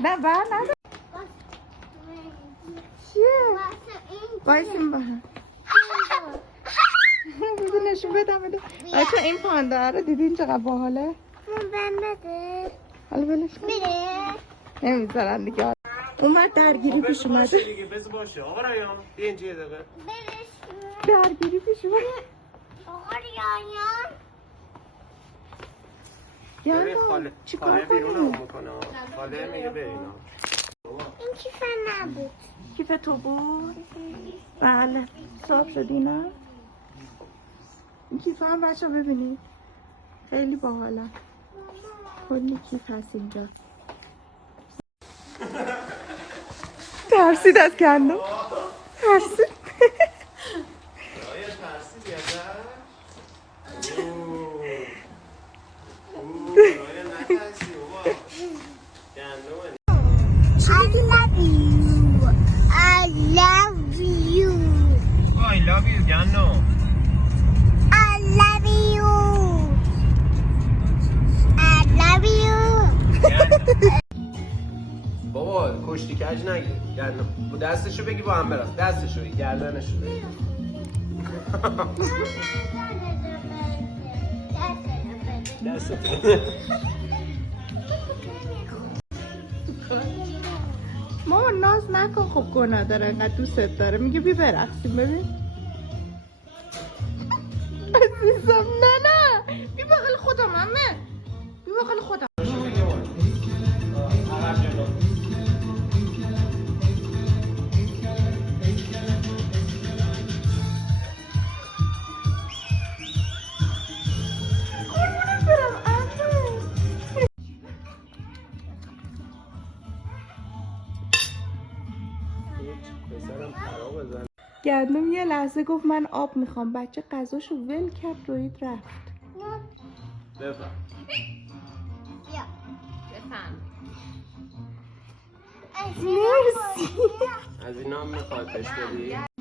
نه بر ندار. چیه؟ بایستیم با هم. بذار نشون بدم بده. بچه این پاندا رو دیدین چقدر باحاله؟ بده. حالا بلش کن. نمیذارن دیگه. اون وقت درگیری پیش اومده. بذار باشه. آقا رایان بیا اینجا یه دقیقه. درگیری پیش اومده. آقا رایان یعنی چیکار کنیم؟ خاله میگه برینا. این کیف نبود. کیف تو بود؟ بله صاف شدی نه؟ این کیف هم بچه ببینید خیلی باحاله. کلی کیف هست اینجا. ترسید از گندم. ترسید. ترسید I love you. I love you گندم. I love you. I love you. بابا کشتی کج نگیر گندم. دستشو بگی با هم برم. دستشو بگی گردنشو بگی. دستشو ماما ناز نکن. خب گناه داره انقدر دوست داره. میگه بی برقصیم. ببین عزیزم. نه بی بغل خودم همه. بی بغل خودم. گندم یه لحظه گفت من آب میخوام. بچه غذاشو ول کرد روید رفت. بفهم. بیا. بفهم. مرسی. از اینا هم میخواد بهش بدی؟